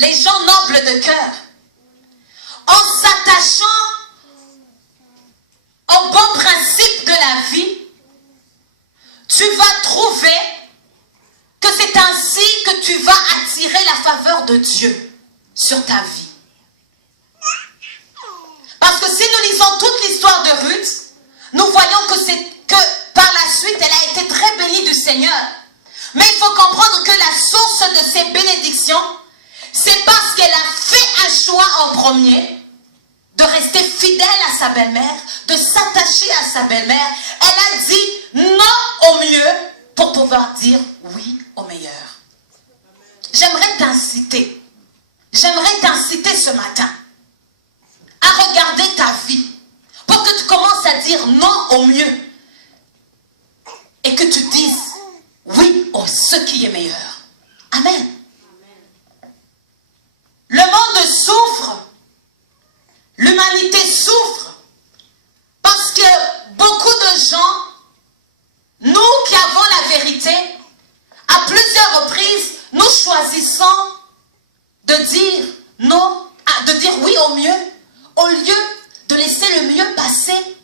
les gens nobles de cœur, en s'attachant aux bons principes de la vie, tu vas trouver que c'est ainsi que tu vas attirer la faveur de Dieu sur ta vie. Parce que si nous lisons toute l'histoire de Ruth, nous voyons que par la suite, elle a été très bénie du Seigneur. Mais il faut comprendre que la source de ces bénédictions, c'est parce qu'elle a fait un choix en premier de rester fidèle à sa belle-mère, de s'attacher à sa belle-mère. Elle a dit non au mieux pour pouvoir dire oui au meilleur. J'aimerais t'inciter ce matin à regarder ta vie pour que tu commences à dire non au mieux et que tu dises oui au ce qui est meilleur. Amen. Le monde souffre, l'humanité souffre parce que beaucoup de gens, nous qui avons la vérité, à plusieurs reprises, nous choisissons de dire non, de dire oui au mieux, au lieu de laisser le mieux passer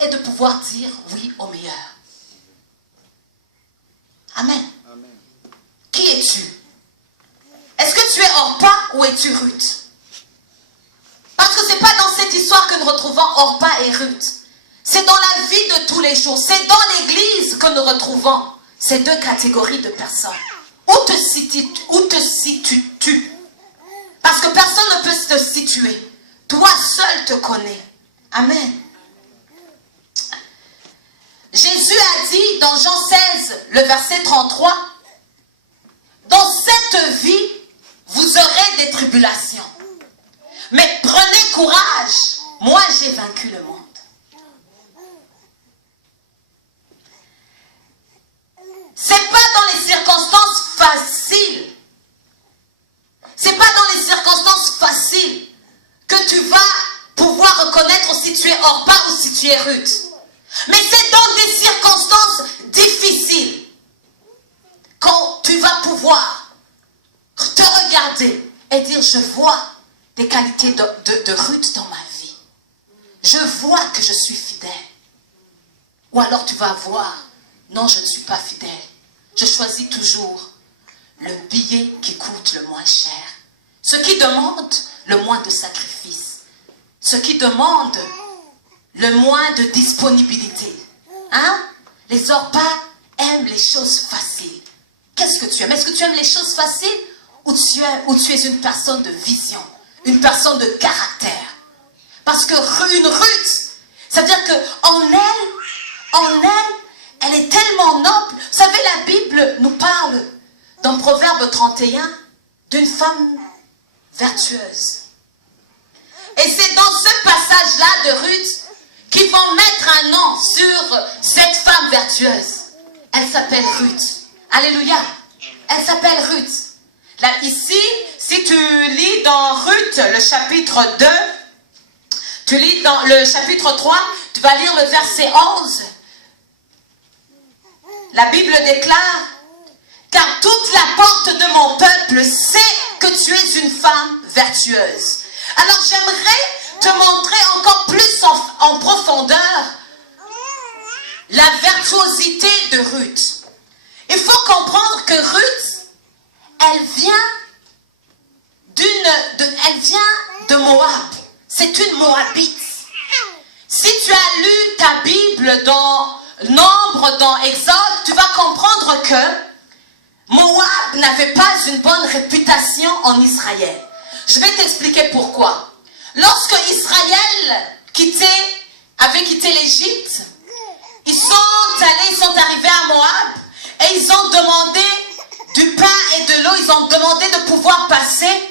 et de pouvoir dire oui au meilleur. Amen. Amen. Qui es-tu? Est-ce que tu es Orpa ou es-tu Ruth? Parce que ce n'est pas dans cette histoire que nous retrouvons Orpa et Ruth. C'est dans la vie de tous les jours. C'est dans l'église que nous retrouvons ces deux catégories de personnes. Où te situes-tu? Parce que personne ne peut te situer. Toi seul te connais. Amen. Jésus a dit dans Jean 16, le verset 33, « Dans cette vie, vous aurez des tribulations. Mais prenez courage, moi j'ai vaincu le monde. » C'est pas dans les circonstances faciles. C'est pas dans les circonstances faciles que tu vas pouvoir reconnaître si tu es Orpa ou si tu es Ruth. Mais c'est dans des circonstances difficiles quand tu vas pouvoir te regarder et dire je vois des qualités de Ruth dans ma vie. Je vois que je suis fidèle. Ou alors tu vas voir non, je ne suis pas fidèle. Je choisis toujours le billet qui coûte le moins cher. Ce qui demande le moins de sacrifice. Ce qui demande le moins de disponibilité. Hein? Les Orpas aiment les choses faciles. Qu'est-ce que tu aimes? Est-ce que tu aimes les choses faciles ou tu es une personne de vision, une personne de caractère? Parce que une Ruth, ça veut dire qu'en elle, elle est tellement noble. Vous savez, la Bible nous parle dans Proverbe 31 d'une femme vertueuse. Et c'est dans ce passage-là de Ruth qu'ils vont mettre un nom sur cette femme vertueuse. Elle s'appelle Ruth. Alléluia. Elle s'appelle Ruth. Là, ici, si tu lis dans Ruth, le chapitre 2, tu lis dans le chapitre 3, tu vas lire le verset 11. La Bible déclare, « Car toute la porte de mon peuple sait que tu es une femme vertueuse. » Alors j'aimerais te montrer encore plus en profondeur la virtuosité de Ruth. Il faut comprendre que Ruth, elle vient de Moab. C'est une Moabite. Si tu as lu ta Bible dans Nombre, dans Exode, tu vas comprendre que Moab n'avait pas une bonne réputation en Israël. Je vais t'expliquer pourquoi. Lorsque Israël avait quitté l'Égypte, ils sont arrivés à Moab et ils ont demandé du pain et de l'eau. Ils ont demandé de pouvoir passer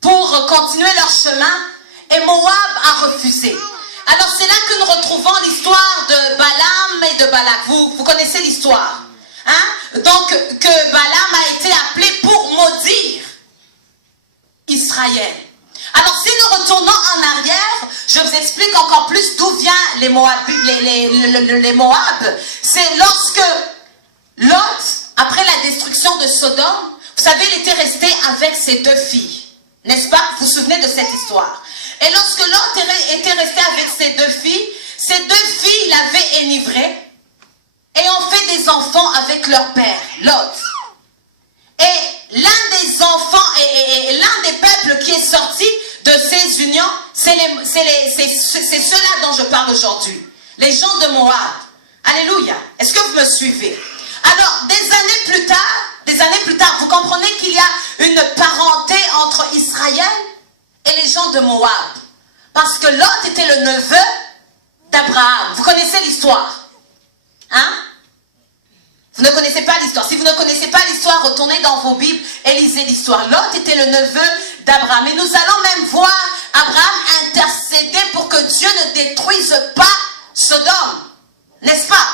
pour continuer leur chemin et Moab a refusé. Alors c'est là que nous retrouvons l'histoire de Balaam et de Balak. Vous connaissez l'histoire. Hein? Donc que Balaam a été appelé pour maudire Israël. Alors si nous retournons en arrière, je vous explique encore plus d'où viennent les Moab. C'est lorsque Lot, après la destruction de Sodome, Vous savez, il était resté avec ses 2 filles. N'est-ce pas? Vous vous souvenez de cette histoire? Et lorsque Lot était resté avec ses 2 filles, ces 2 filles l'avaient enivré et ont fait des enfants avec leur père, Lot. Et l'un des enfants et l'un des peuples qui est sorti de ces unions, c'est ceux-là dont je parle aujourd'hui. Les gens de Moab. Alléluia. Est-ce que vous me suivez? Alors, des années plus tard, vous comprenez qu'il y a une parenté entre Israël et les gens de Moab. Parce que Lot était le neveu d'Abraham. Vous connaissez l'histoire? Hein? Vous ne connaissez pas l'histoire. Si vous ne connaissez pas l'histoire, retournez dans vos Bibles et lisez l'histoire. Lot était le neveu d'Abraham. Et nous allons même voir Abraham intercéder pour que Dieu ne détruise pas Sodome. N'est-ce pas?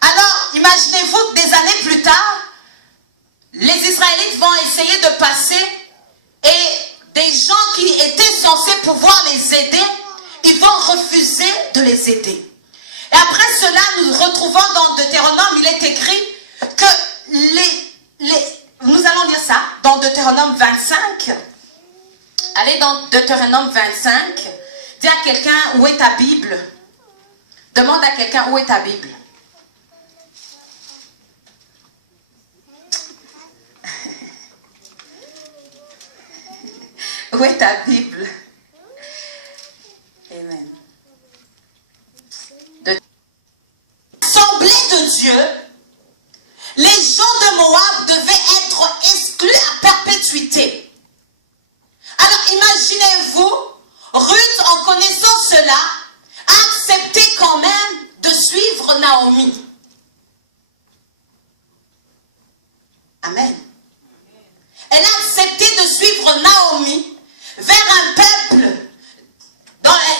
Alors, imaginez-vous que des années plus tard, les Israélites vont essayer de passer et des gens qui étaient censés pouvoir les aider, ils vont refuser de les aider. Et après cela, nous retrouvons dans Deutéronome, il est écrit que nous allons lire ça, dans Deutéronome 25. Allez dans Deutéronome 25. Dis à quelqu'un, où est ta Bible? Demande à quelqu'un, où est ta Bible? Où est ta Bible? Amen. L'assemblée de Dieu, les gens de Moab devaient être exclus à perpétuité. Alors imaginez-vous, Ruth, en connaissant cela, a accepté quand même de suivre Naomi. Amen. Elle a accepté de suivre Naomi vers un peuple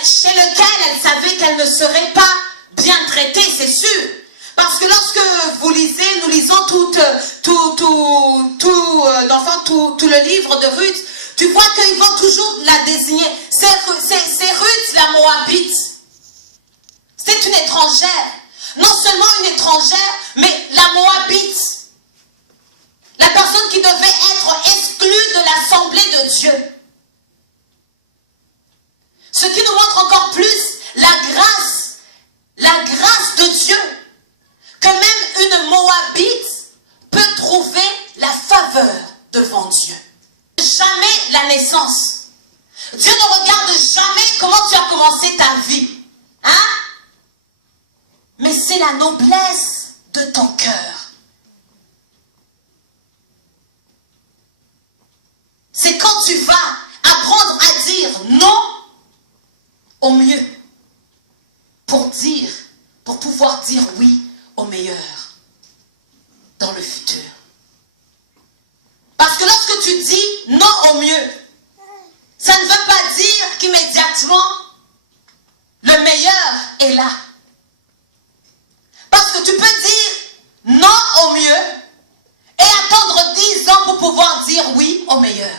chez lequel elle savait qu'elle ne serait pas bien traitée, c'est sûr. Parce que lorsque vous lisez, nous lisons tout le livre de Ruth, tu vois qu'ils vont toujours la désigner. C'est Ruth la Moabite. C'est une étrangère. Non seulement une étrangère, mais la Moabite. La personne qui devait être exclue de l'assemblée de Dieu. Ce qui nous montre encore plus la grâce de Dieu. Que même une Moabite peut trouver la faveur devant Dieu. Jamais la naissance. Dieu ne regarde jamais comment tu as commencé ta vie. Hein? Mais c'est la noblesse de ton cœur. C'est quand tu vas apprendre à dire non au mieux pour pouvoir dire oui au meilleur dans le futur. Parce que lorsque tu dis non au mieux, ça ne veut pas dire qu'immédiatement le meilleur est là. Parce que tu peux dire non au mieux et attendre 10 ans pour pouvoir dire oui au meilleur.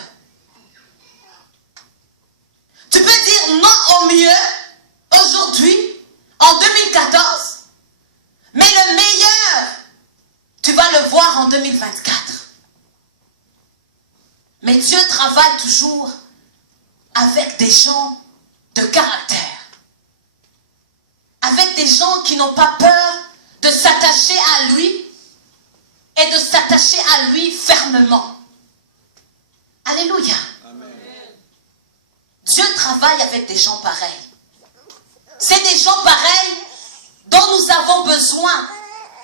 Tu peux dire non au mieux aujourd'hui, en 2014, mais le meilleur, tu vas le voir en 2024. Mais Dieu travaille toujours avec des gens de caractère. Avec des gens qui n'ont pas peur de s'attacher à lui et de s'attacher à lui fermement. Alléluia. Amen. Dieu travaille avec des gens pareils. C'est des gens pareils dont nous avons besoin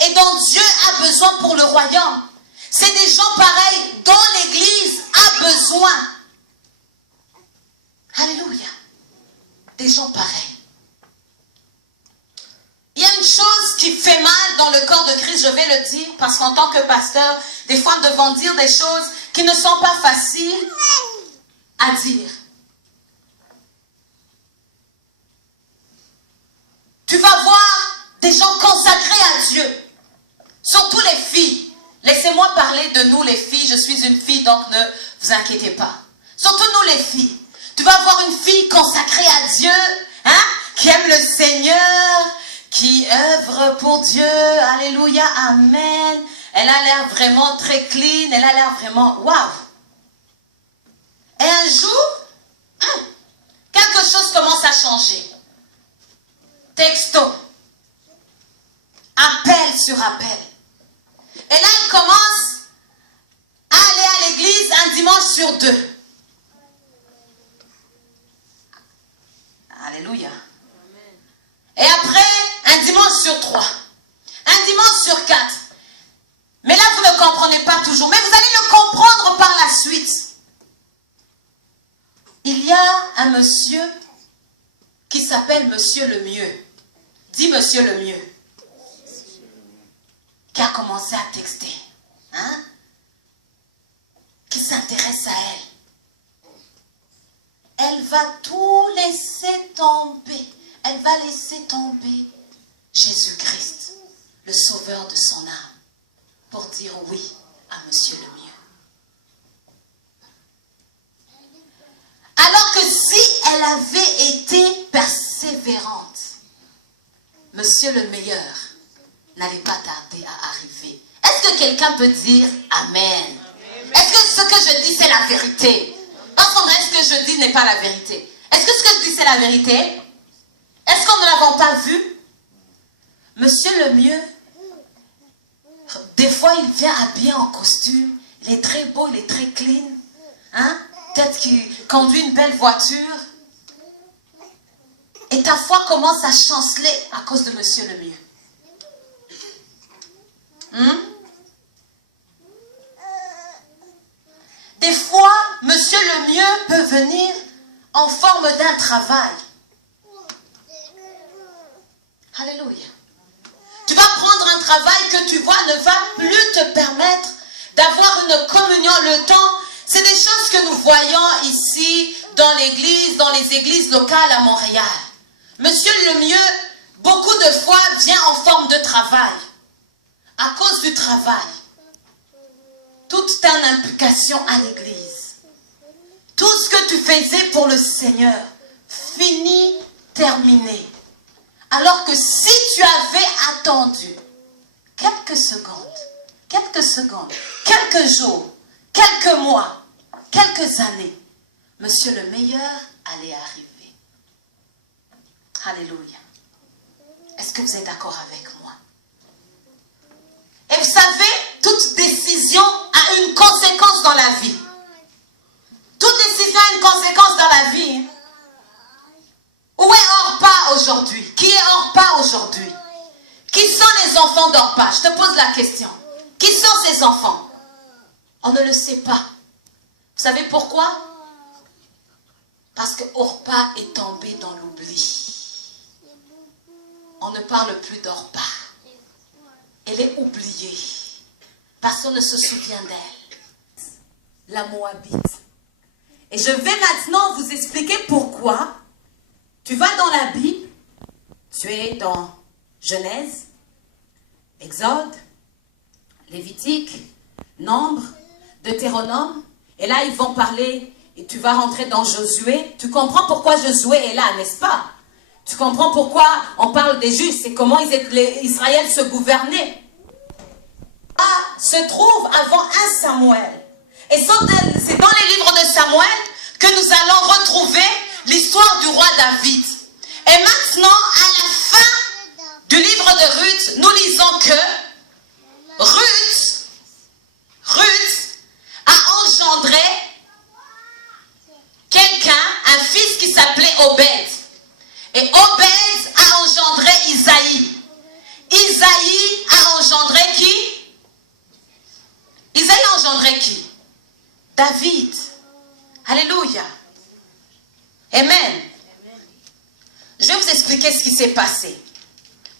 et dont Dieu a besoin pour le royaume. C'est des gens pareils dont l'Église a besoin. Alléluia. Des gens pareils. Il y a une chose qui fait mal dans le corps de Christ, je vais le dire, parce qu'en tant que pasteur, des fois nous devons dire des choses qui ne sont pas faciles à dire. Tu vas voir des gens consacrés à Dieu, surtout les filles. Laissez-moi parler de nous les filles, je suis une fille donc ne vous inquiétez pas. Surtout nous les filles. Tu vas voir une fille consacrée à Dieu, hein, qui aime le Seigneur, qui œuvre pour Dieu, alléluia, amen. Elle a l'air vraiment très clean. Elle a l'air vraiment waouh. Et un jour, quelque chose commence à changer. Texto. Appel sur appel. Et là, elle commence à aller à l'église un dimanche sur 2. Alléluia. Et après, un dimanche sur 3. Un dimanche sur 4. Mais là, vous ne comprenez pas toujours. Mais vous allez le comprendre par la suite. Il y a un monsieur qui s'appelle Monsieur le Mieux. Dis Monsieur le Mieux. Qui a commencé à texter. Hein? Qui s'intéresse à elle. Elle va tout laisser tomber. Elle va laisser tomber Jésus-Christ, le sauveur de son âme, pour dire oui à Monsieur le Mieux. Alors que si elle avait été persévérante, Monsieur le Meilleur n'allait pas tarder à arriver. Est-ce que quelqu'un peut dire Amen? Est-ce que ce que je dis c'est la vérité? Parce qu'on est-ce que je dis n'est pas la vérité? Est-ce que ce que je dis c'est la vérité? Est-ce qu'on ne l'avons pas vu? Monsieur le Mieux, des fois il vient habillé en costume, il est très beau, il est très clean, hein? Peut-être qu'il conduit une belle voiture. Et ta foi commence à chanceler à cause de Monsieur le Mieux. Des fois, Monsieur le Mieux peut venir en forme d'un travail. Alléluia. Tu vas prendre un travail que tu vois ne va plus te permettre d'avoir une communion. Le temps, c'est des choses que nous voyons ici dans l'église, dans les églises locales à Montréal. Monsieur le Mieux, beaucoup de fois, vient en forme de travail. À cause du travail, toute ton implication à l'église, tout ce que tu faisais pour le Seigneur, fini, terminé. Alors que si tu avais attendu quelques secondes, quelques jours, quelques mois, quelques années, Monsieur le Meilleur allait arriver. Alléluia. Est-ce que vous êtes d'accord avec moi? Et vous savez, toute décision a une conséquence dans la vie. Toute décision a une conséquence dans la vie. Où est Orpa aujourd'hui? Qui est Orpa aujourd'hui? Qui sont les enfants d'Orpa? Je te pose la question. Qui sont ces enfants? On ne le sait pas. Vous savez pourquoi? Parce que Orpa est tombée dans l'oubli. On ne parle plus d'Orpa. Elle est oubliée. Personne ne se souvient d'elle. La Moabite. Et je vais maintenant vous expliquer pourquoi. Tu vas dans la Bible. Tu es dans Genèse, Exode, Lévitique, Nombre, Deutéronome. Et là, ils vont parler. Et tu vas rentrer dans Josué. Tu comprends pourquoi Josué est là, n'est-ce pas? Tu comprends pourquoi on parle des justes et comment Israël se gouvernait. Ah, se trouve avant 1 Samuel. Et c'est dans les livres de Samuel que nous allons retrouver l'histoire du roi David. Et maintenant, à la fin du livre de Ruth, nous lisons que Ruth a engendré quelqu'un, un fils qui s'appelait Obed. Et Obed a engendré Isaïe. Isaïe a engendré qui? Isaïe a engendré qui? David. Alléluia. Amen. Je vais vous expliquer ce qui s'est passé.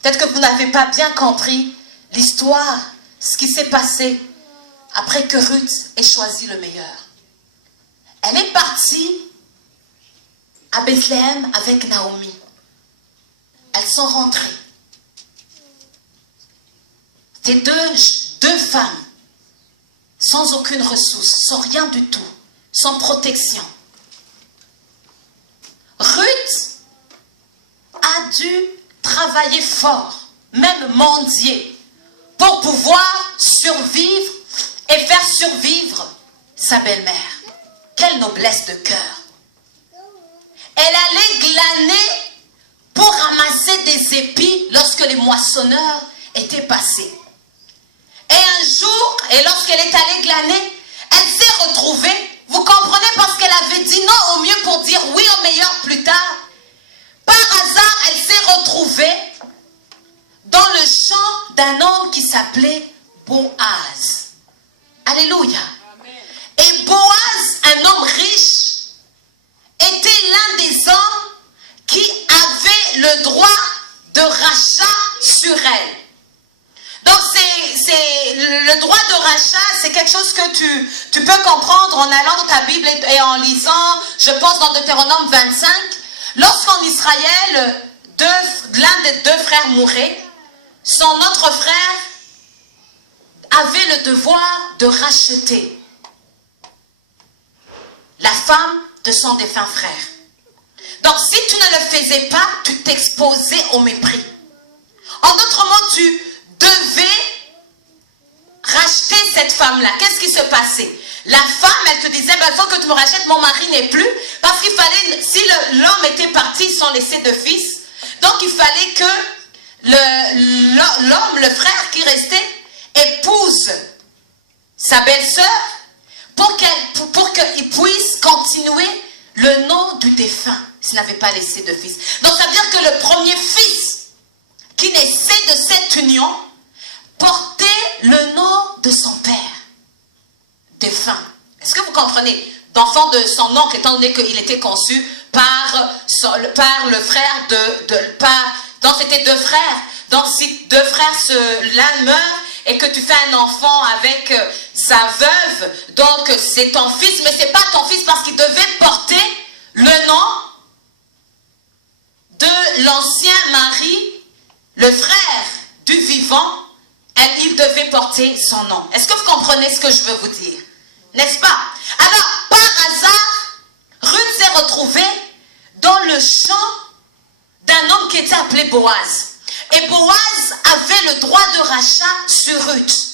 Peut-être que vous n'avez pas bien compris l'histoire, ce qui s'est passé après que Ruth ait choisi le meilleur. Elle est partie à Bethléem avec Naomi. Elles sont rentrées. C'était deux femmes, sans aucune ressource, sans rien du tout, sans protection. Ruth a dû travailler fort, même mendier, pour pouvoir survivre et faire survivre sa belle-mère. Quelle noblesse de cœur. Elle allait glaner pour ramasser des épis lorsque les moissonneurs étaient passés. Et un jour, et lorsqu'elle est allée glaner, elle s'est retrouvée, vous comprenez, parce qu'elle avait dit non au mieux pour dire oui au meilleur plus tard. Par hasard, elle s'est retrouvée dans le champ d'un homme qui s'appelait Boaz. Alléluia. Et Boaz, un homme riche, était l'un des hommes qui avait le droit de rachat sur elle. Donc c'est le droit de rachat, c'est quelque chose que tu peux comprendre en allant dans ta Bible et en lisant, je pense dans Deutéronome 25. Lorsqu'en Israël, l'un des deux frères mourait, son autre frère avait le devoir de racheter la femme de son défunt frère. Donc si tu ne le faisais pas, tu t'exposais au mépris. En d'autres mots, tu devais racheter cette femme-là. Qu'est-ce qui se passait? La femme, elle te disait, il faut que tu me rachètes, mon mari n'est plus. Parce qu'il fallait, si l'homme était parti sans laisser de fils, donc il fallait que l'homme, le frère qui restait, épouse sa belle-sœur pour qu'il puisse continuer le nom du défunt s'il n'avait pas laissé de fils. Donc ça veut dire que le premier fils qui naissait de cette union portait le nom de son père défunt. Est-ce que vous comprenez? D'enfant de son oncle, étant donné qu'il était conçu par le frère donc c'était deux frères. Donc si deux frères, l'un meurt et que tu fais un enfant avec sa veuve, donc c'est ton fils, mais c'est pas ton fils parce qu'il devait porter le nom de l'ancien mari, le frère du vivant. Il devait porter son nom. Est-ce que vous comprenez ce que je veux vous dire? N'est-ce pas? Alors, par hasard, Ruth s'est retrouvée dans le champ d'un homme qui était appelé Boaz. Et Boaz avait le droit de rachat sur Ruth.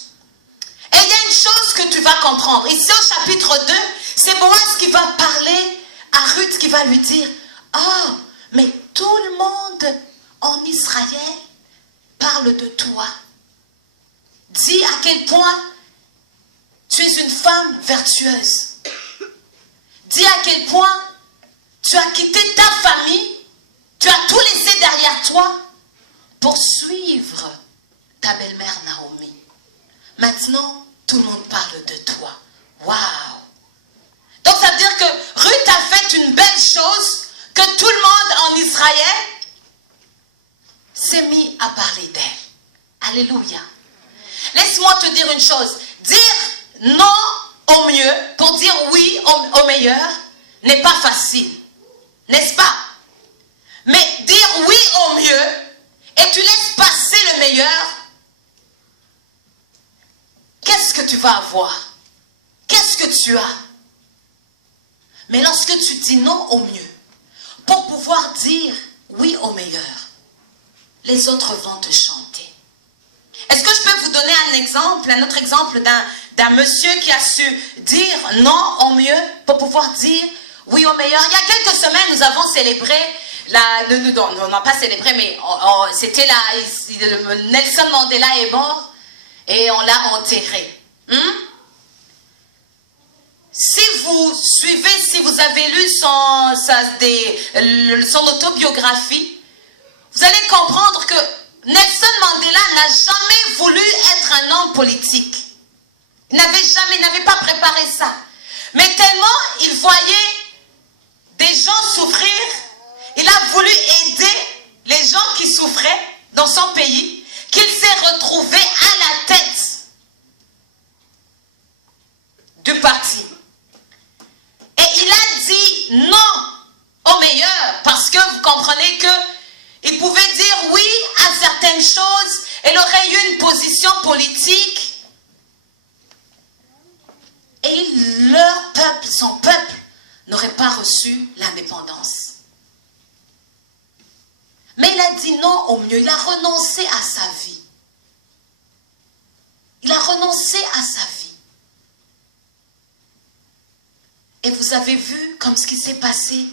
Et il y a une chose que tu vas comprendre. Ici au chapitre 2, c'est Boaz qui va parler à Ruth, qui va lui dire, « Ah, mais tout le monde en Israël parle de toi. Dis à quel point tu es une femme vertueuse. Dis à quel point tu as quitté ta famille, tu as tout laissé derrière toi pour suivre ta belle-mère Naomi. Maintenant, tout le monde parle de toi. Waouh! Donc ça veut dire que Ruth a fait une belle chose, que tout le monde en Israël s'est mis à parler d'elle. Alléluia. Laisse-moi te dire une chose. Dire non au mieux pour dire oui au meilleur n'est pas facile. N'est-ce pas? Mais dire oui au mieux et tu laisses passer le meilleur, qu'est-ce que tu vas avoir? Qu'est-ce que tu as? Mais lorsque tu dis non au mieux, pour pouvoir dire oui au meilleur, les autres vont te chanter. Est-ce que je peux vous donner un autre exemple d'un monsieur qui a su dire non au mieux pour pouvoir dire oui au meilleur? Il y a quelques semaines, nous avons célébré, on n'a pas célébré, mais c'était Nelson Mandela est mort et on l'a enterré. Si vous suivez, si vous avez lu son autobiographie, vous allez comprendre que Nelson Mandela n'a jamais voulu être un homme politique. Il n'avait pas préparé ça. Mais tellement il voyait des gens souffrir, il a voulu aider les gens qui souffraient dans son pays, qu'il s'est retrouvé à la tête du parti. Et il a dit non au meilleur, parce que vous comprenez que il pouvait dire oui à certaines choses, il aurait eu une position politique, et leur peuple, son peuple, n'aurait pas reçu l'indépendance. Mais il a dit non au mieux, il a renoncé à sa vie. Il a renoncer à sa vie. Et vous avez vu comme ce qui s'est passé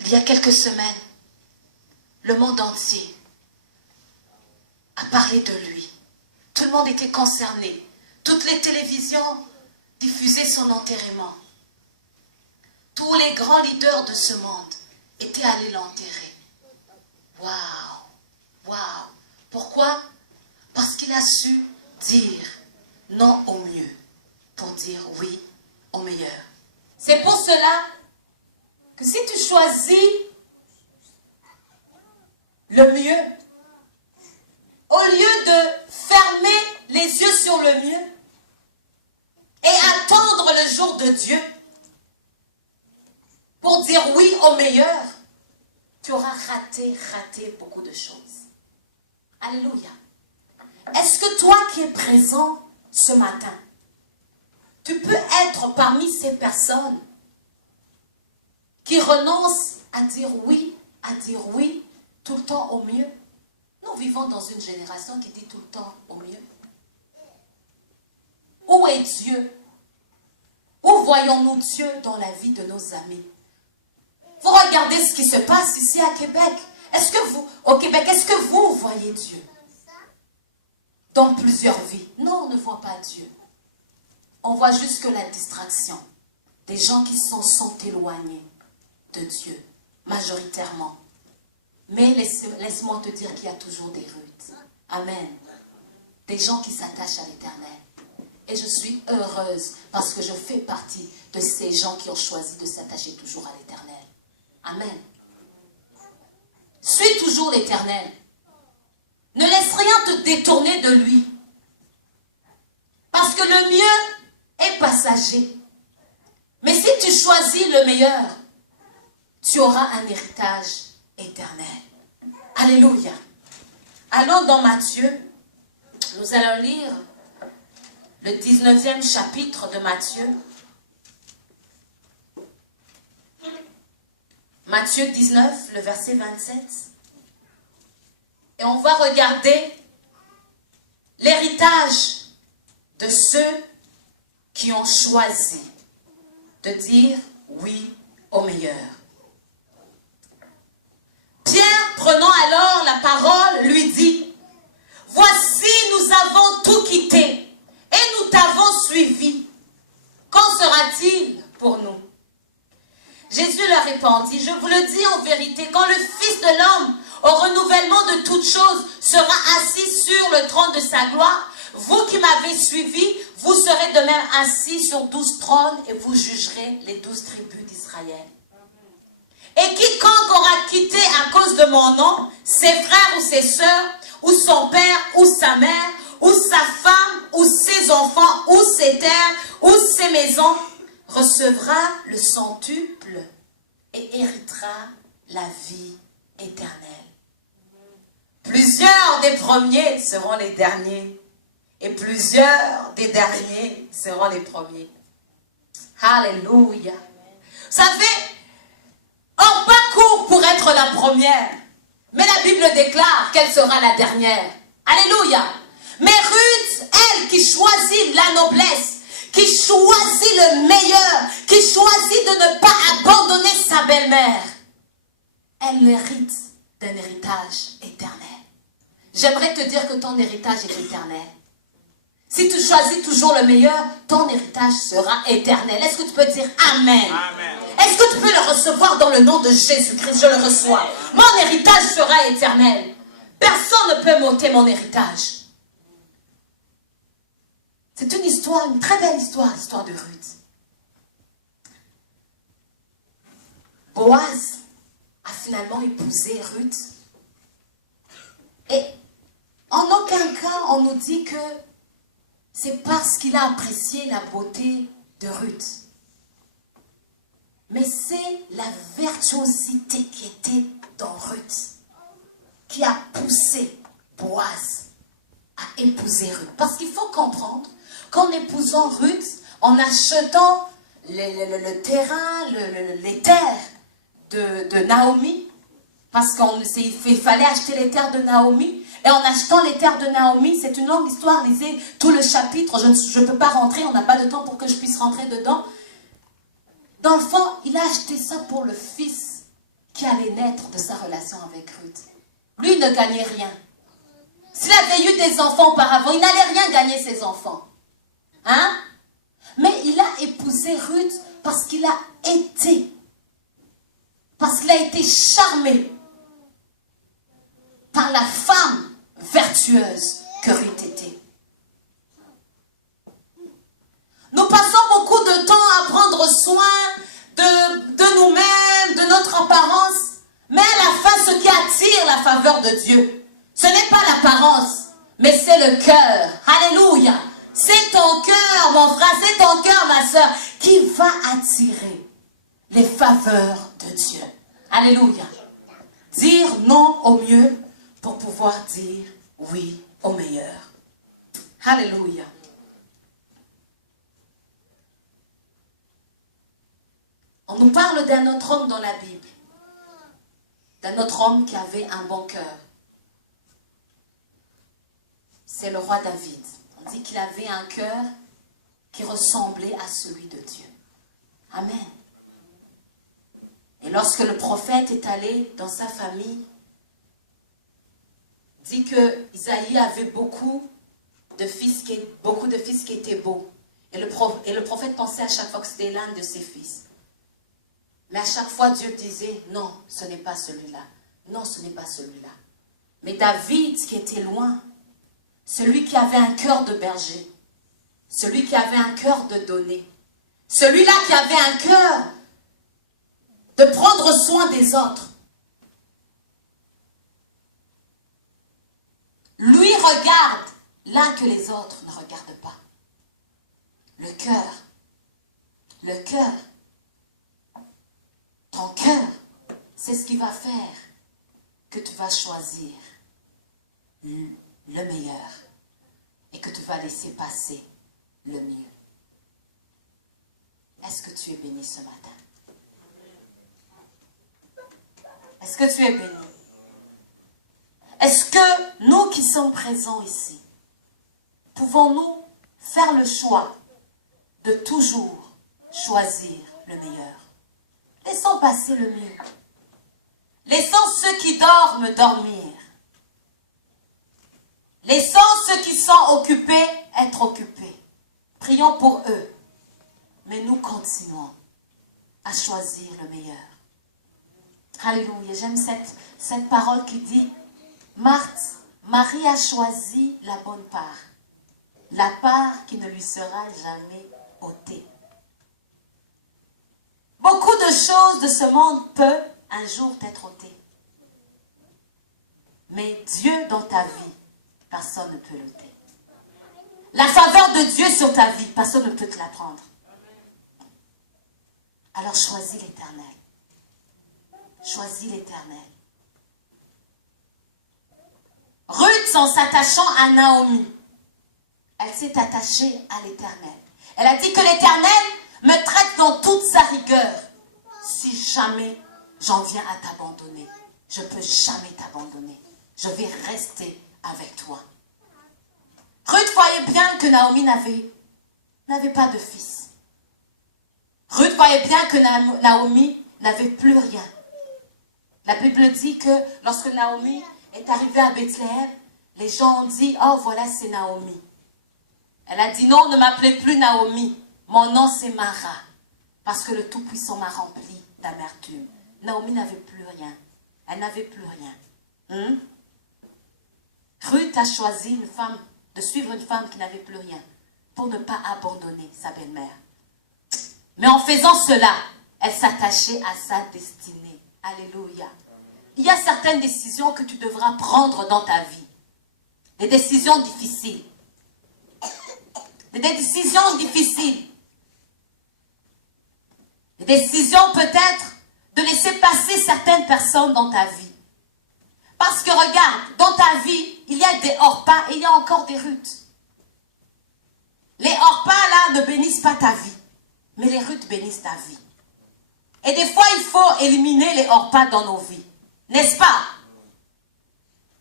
il y a quelques semaines. Le monde entier a parlé de lui. Tout le monde était concerné. Toutes les télévisions diffusaient son enterrement. Tous les grands leaders de ce monde étaient allés l'enterrer. Waouh! Waouh! Pourquoi? Parce qu'il a su dire non au mieux pour dire oui au meilleur. C'est pour cela que si tu choisis le mieux, au lieu de fermer les yeux sur le mieux et attendre le jour de Dieu pour dire oui au meilleur, tu auras raté beaucoup de choses. Alléluia. Est-ce que toi qui es présent ce matin, tu peux être parmi ces personnes qui renoncent à dire oui tout le temps au mieux? Nous vivons dans une génération qui dit tout le temps au mieux. Où est Dieu? Où voyons-nous Dieu dans la vie de nos amis? Vous regardez ce qui se passe ici à Québec. Au Québec, est-ce que vous voyez Dieu dans plusieurs vies? Non, on ne voit pas Dieu. On voit juste que la distraction. Des gens qui sont éloignés de Dieu, majoritairement. Mais laisse-moi te dire qu'il y a toujours des Ruths. Amen. Des gens qui s'attachent à l'Éternel. Et je suis heureuse parce que je fais partie de ces gens qui ont choisi de s'attacher toujours à l'Éternel. Amen. Suis toujours l'Éternel. Ne laisse rien te détourner de lui. Parce que le mieux est passager. Mais si tu choisis le meilleur, tu auras un héritage éternel. Alléluia. Allons dans Matthieu. Nous allons lire le 19e chapitre de Matthieu. Matthieu 19, le verset 27. Et on va regarder l'héritage de ceux qui ont choisi de dire oui au meilleur. Pierre, prenant alors la parole, lui dit: voici, nous avons tout quitté et nous t'avons suivi. Qu'en sera-t-il pour nous? Jésus leur répondit: je vous le dis en vérité, quand le Fils de l'homme, au renouvellement de toutes choses, sera assis sur le trône de sa gloire, vous qui m'avez suivi, vous serez de même assis sur 12 trônes et vous jugerez les 12 tribus d'Israël. Et quiconque aura quitté à cause de mon nom ses frères ou ses sœurs, ou son père ou sa mère, ou sa femme, ou ses enfants, ou ses terres, ou ses maisons, recevra le centuple et héritera la vie éternelle. Plusieurs des premiers seront les derniers, et plusieurs des derniers seront les premiers. Alléluia. Vous savez, on parcourt pour être la première, mais la Bible déclare qu'elle sera la dernière. Alléluia. Mais Ruth, elle qui choisit la noblesse, qui choisit le meilleur, qui choisit de ne pas abandonner sa belle-mère, elle hérite d'un héritage éternel. J'aimerais te dire que ton héritage est éternel. Si tu choisis toujours le meilleur, ton héritage sera éternel. Est-ce que tu peux dire Amen? Amen. Est-ce que tu peux le recevoir dans le nom de Jésus-Christ? Je le reçois. Mon héritage sera éternel. Personne ne peut m'ôter mon héritage. C'est une histoire, une très belle histoire, l'histoire de Ruth. Boaz a finalement épousé Ruth. Et en aucun cas, on nous dit que c'est parce qu'il a apprécié la beauté de Ruth. Mais c'est la virtuosité qui était dans Ruth qui a poussé Boaz à épouser Ruth. Parce qu'il faut comprendre qu'en épousant Ruth, en achetant le terrain, les terres de Naomi, Parce qu'il fallait acheter les terres de Naomi. Et en achetant les terres de Naomi, c'est une longue histoire, lisez tout le chapitre. Je ne peux pas rentrer, on n'a pas de temps pour que je puisse rentrer dedans. Dans le fond, il a acheté ça pour le fils qui allait naître de sa relation avec Ruth. Lui, il ne gagnait rien. S'il avait eu des enfants auparavant, il n'allait rien gagner ses enfants. Hein? Mais il a épousé Ruth parce qu'il a été charmé par la femme vertueuse que Ruth était. Nous passons beaucoup de temps à prendre soin de nous-mêmes, de notre apparence, mais à la fin, ce qui attire la faveur de Dieu, ce n'est pas l'apparence, mais c'est le cœur. Alléluia. C'est ton cœur, mon frère, c'est ton cœur, ma soeur, qui va attirer les faveurs de Dieu. Alléluia. Dire non au mieux pour pouvoir dire oui au meilleur. Alléluia. On nous parle d'un autre homme dans la Bible. D'un autre homme qui avait un bon cœur. C'est le roi David. On dit qu'il avait un cœur qui ressemblait à celui de Dieu. Amen. Et lorsque le prophète est allé dans sa famille, dit que Isaïe avait beaucoup de fils qui étaient beaux. Et le prophète pensait à chaque fois que c'était l'un de ses fils. Mais à chaque fois, Dieu disait, non, ce n'est pas celui-là. Non, ce n'est pas celui-là. Mais David, qui était loin, celui qui avait un cœur de berger, celui qui avait un cœur de donner, celui-là qui avait un cœur de prendre soin des autres, lui regarde là que les autres ne regardent pas. Le cœur, ton cœur, c'est ce qui va faire que tu vas choisir le meilleur et que tu vas laisser passer le mieux. Est-ce que tu es béni ce matin? Est-ce que tu es béni? Est-ce que nous qui sommes présents ici, pouvons-nous faire le choix de toujours choisir le meilleur? Laissons passer le mieux. Laissons ceux qui dorment dormir. Laissons ceux qui sont occupés être occupés. Prions pour eux. Mais nous continuons à choisir le meilleur. Alléluia. J'aime cette parole qui dit, Marie a choisi la bonne part. La part qui ne lui sera jamais ôtée. Beaucoup de choses de ce monde peuvent un jour t'être ôtées. Mais Dieu dans ta vie, personne ne peut l'ôter. La faveur de Dieu sur ta vie, personne ne peut te la prendre. Alors choisis l'Éternel. Choisis l'Éternel. Ruth, en s'attachant à Naomi, elle s'est attachée à l'Éternel. Elle a dit que l'Éternel me traite dans toute sa rigueur. Si jamais j'en viens à t'abandonner, je ne peux jamais t'abandonner. Je vais rester avec toi. Ruth voyait bien que Naomi n'avait pas de fils. Ruth voyait bien que Naomi n'avait plus rien. La Bible dit que lorsque Naomi est arrivée à Bethléem, les gens ont dit, oh voilà c'est Naomi. Elle a dit, non, ne m'appelez plus Naomi. Mon nom c'est Mara. Parce que le Tout-Puissant m'a rempli d'amertume. Naomi n'avait plus rien. Elle n'avait plus rien. Ruth a choisi de suivre une femme qui n'avait plus rien. Pour ne pas abandonner sa belle-mère. Mais en faisant cela, elle s'attachait à sa destinée. Alléluia. Il y a certaines décisions que tu devras prendre dans ta vie. Des décisions difficiles. Des décisions difficiles. Des décisions peut-être de laisser passer certaines personnes dans ta vie. Parce que regarde, dans ta vie, il y a des Orpas et il y a encore des Ruth. Les Orpas là ne bénissent pas ta vie, mais les Ruth bénissent ta vie. Et des fois, il faut éliminer les Orpas dans nos vies. N'est-ce pas?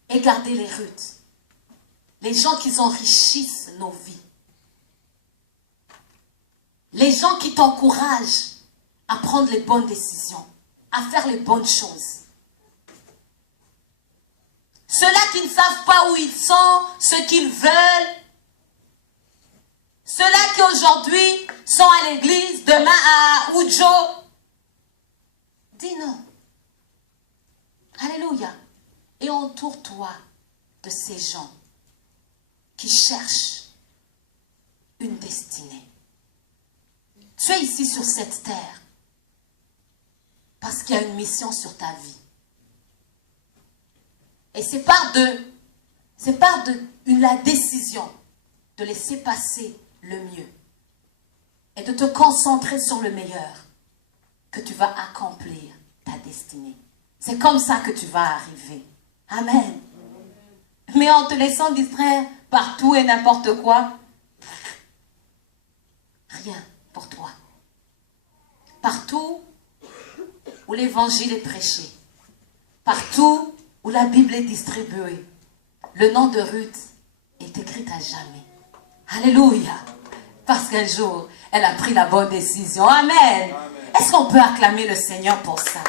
Et gardez les Ruth. Les gens qui enrichissent nos vies. Les gens qui t'encouragent à prendre les bonnes décisions, à faire les bonnes choses. Ceux-là qui ne savent pas où ils sont, ce qu'ils veulent. Ceux-là qui aujourd'hui sont à l'église, demain à Ujo. Dis non. Alléluia. Et entoure-toi de ces gens qui cherchent une destinée. Tu es ici sur cette terre parce qu'il y a une mission sur ta vie. Et c'est par la décision de laisser passer le mieux et de te concentrer sur le meilleur que tu vas accomplir ta destinée. C'est comme ça que tu vas arriver. Amen. Mais en te laissant distraire par tout et n'importe quoi, rien pour toi. Partout où l'évangile est prêché, partout où la Bible est distribuée, le nom de Ruth est écrit à jamais. Alléluia. Parce qu'un jour, elle a pris la bonne décision. Amen. Amen. Est-ce qu'on peut acclamer le Seigneur pour ça?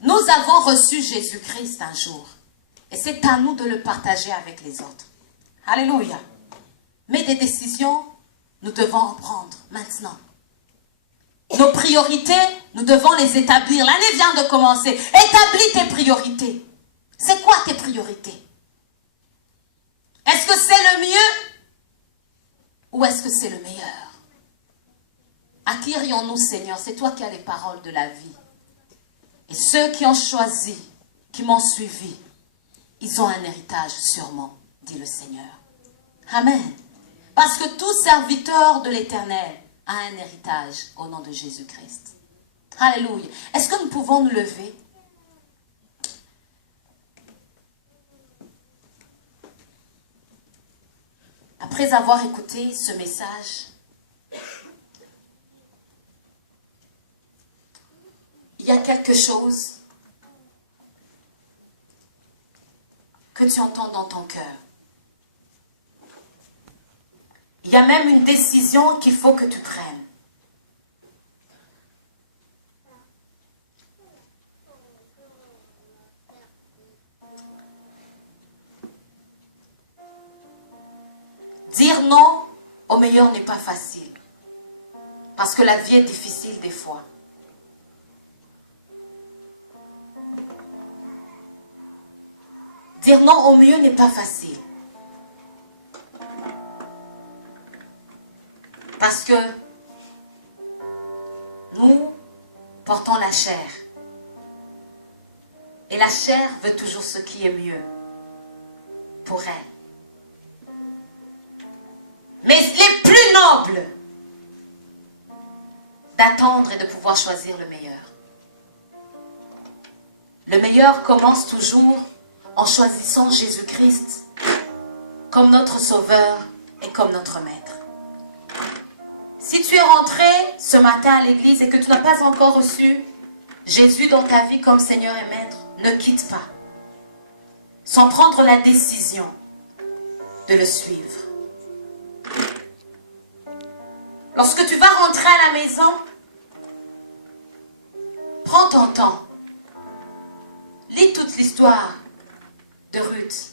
Nous avons reçu Jésus-Christ un jour. Et c'est à nous de le partager avec les autres. Alléluia. Mais des décisions, nous devons en prendre maintenant. Nos priorités, nous devons les établir. L'année vient de commencer. Établis tes priorités. C'est quoi tes priorités? Est-ce que c'est le mieux ou est-ce que c'est le meilleur? À qui irions-nous, Seigneur? C'est toi qui as les paroles de la vie. Et ceux qui ont choisi, qui m'ont suivi, ils ont un héritage sûrement, dit le Seigneur. Amen. Parce que tout serviteur de l'Éternel a un héritage au nom de Jésus-Christ. Alléluia. Est-ce que nous pouvons nous lever? Après avoir écouté ce message, il y a quelque chose que tu entends dans ton cœur. Il y a même une décision qu'il faut que tu prennes. Dire non au meilleur n'est pas facile. Parce que la vie est difficile des fois. Dire non au mieux n'est pas facile. Parce que nous portons la chair. Et la chair veut toujours ce qui est mieux pour elle. Mais il est plus noble d'attendre et de pouvoir choisir le meilleur. Le meilleur commence toujours en choisissant Jésus-Christ comme notre Sauveur et comme notre Maître. Si tu es rentré ce matin à l'église et que tu n'as pas encore reçu Jésus dans ta vie comme Seigneur et Maître, ne quitte pas sans prendre la décision de le suivre. Lorsque tu vas rentrer à la maison, prends ton temps. Lis toute l'histoire de Ruth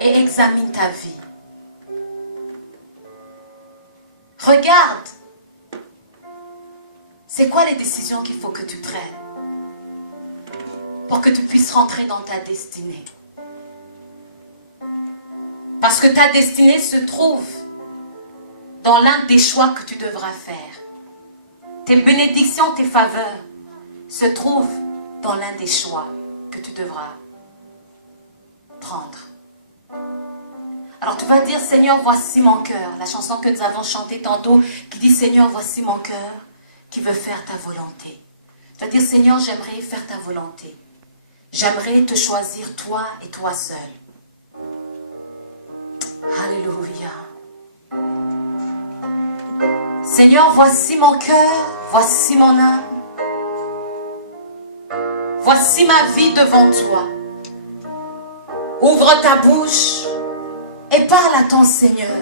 et examine ta vie. Regarde, c'est quoi les décisions qu'il faut que tu prennes pour que tu puisses rentrer dans ta destinée. Parce que ta destinée se trouve dans l'un des choix que tu devras faire. Tes bénédictions, tes faveurs se trouvent dans l'un des choix que tu devras prendre. Alors tu vas dire, Seigneur, voici mon cœur. La chanson que nous avons chantée tantôt qui dit, Seigneur, voici mon cœur qui veut faire ta volonté. Tu vas dire, Seigneur, j'aimerais faire ta volonté. J'aimerais te choisir toi et toi seul. Alléluia. Seigneur, voici mon cœur, voici mon âme. voici ma vie devant toi. Ouvre ta bouche et parle à ton Seigneur.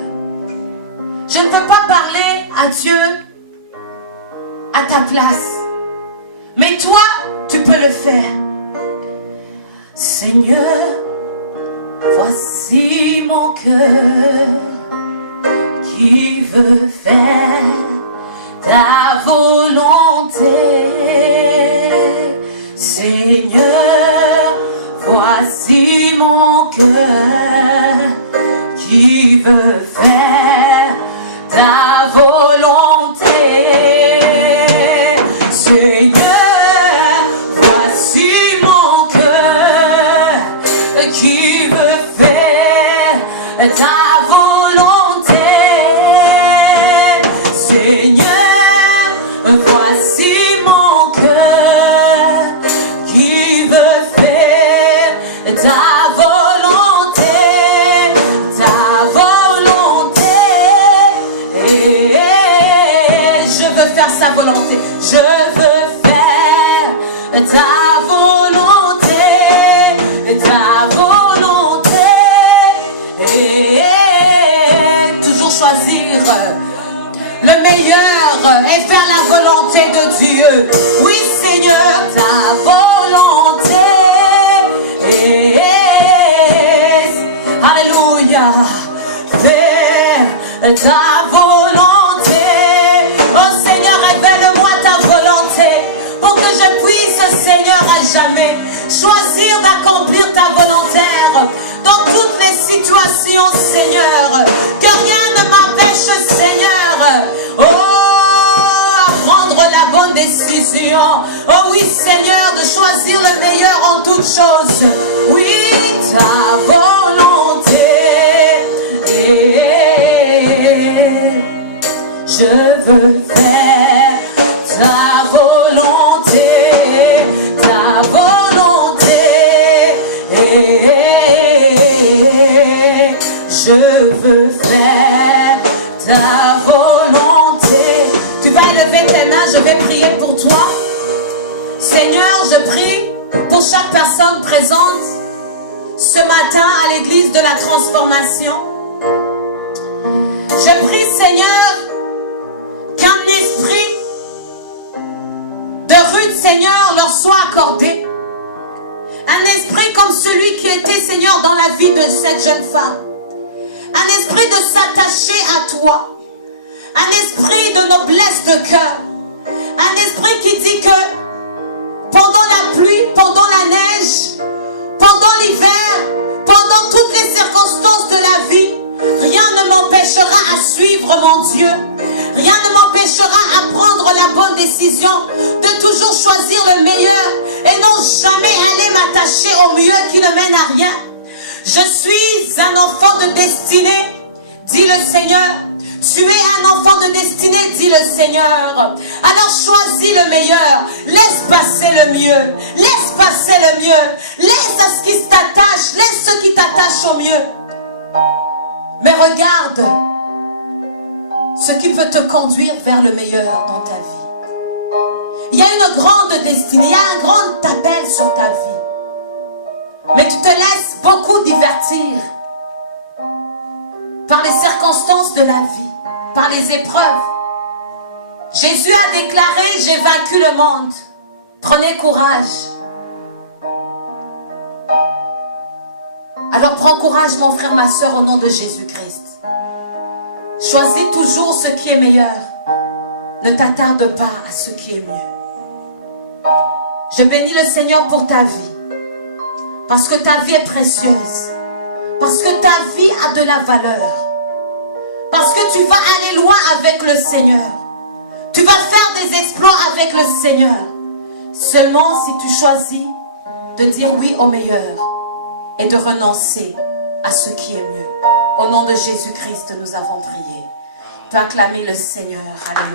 Je ne peux pas parler à Dieu à ta place, mais toi, tu peux le faire. Seigneur, voici mon cœur qui veut faire ta volonté. Seigneur, voici mon cœur qui veut faire ta volonté. Seigneur, voici mon cœur qui veut faire ta volonté. Seigneur, voici mon cœur qui veut faire ta volonté, ta volonté. Je veux faire sa volonté. Je veux faire ta volonté, ta volonté. Toujours choisir le meilleur et faire la volonté de Dieu. Oui, Seigneur, ta volonté. Alléluia. Fais ta volonté. Oh Seigneur, révèle-moi ta volonté pour que je puisse, Seigneur, à jamais choisir d'accomplir ta volontaire dans toutes les situations, Seigneur. Que rien ne m'empêche, Seigneur, oh, à prendre la bonne décision. Oh oui, Seigneur, de choisir le meilleur en toutes choses. Oui, ta volonté. Je veux faire ta volonté, ta volonté. Je veux faire ta volonté. Tu vas élever tes mains, je vais prier pour toi. Seigneur, je prie pour chaque personne présente ce matin à l'église de la transformation. Je prie, Seigneur, qu'un esprit de rude, Seigneur, leur soit accordé. Un esprit comme celui qui était, Seigneur, dans la vie de cette jeune femme. Un esprit de s'attacher à toi. Un esprit de noblesse de cœur. Un esprit qui dit que pendant la pluie, pendant la neige, pendant l'hiver, pendant toutes les circonstances de la vie, rien ne m'empêchera à suivre mon Dieu. Rien ne m'empêchera à prendre la bonne décision de toujours choisir le meilleur et non jamais aller m'attacher au mieux qui ne mène à rien. Je suis un enfant de destinée, dit le Seigneur. Tu es un enfant de destinée, dit le Seigneur. Alors choisis le meilleur. Laisse passer le mieux. Laisse passer le mieux. Laisse à ce qui t'attache. Laisse ce qui t'attache au mieux. Mais regarde ce qui peut te conduire vers le meilleur dans ta vie. Il y a une grande destinée. Il y a un grand appel sur ta vie. Mais tu te laisses beaucoup divertir par les circonstances de la vie, par les épreuves. Jésus a déclaré, j'ai vaincu le monde. Prenez courage. Alors prends courage, mon frère, ma soeur, au nom de Jésus-Christ. Choisis toujours ce qui est meilleur. Ne t'attarde pas à ce qui est mieux. Je bénis le Seigneur pour ta vie. Parce que ta vie est précieuse. Parce que ta vie a de la valeur. Parce que tu vas aller loin avec le Seigneur. Tu vas faire des exploits avec le Seigneur. Seulement si tu choisis de dire oui au meilleur et de renoncer à ce qui est mieux. Au nom de Jésus-Christ, nous avons prié. Tu as acclamé le Seigneur. Alléluia.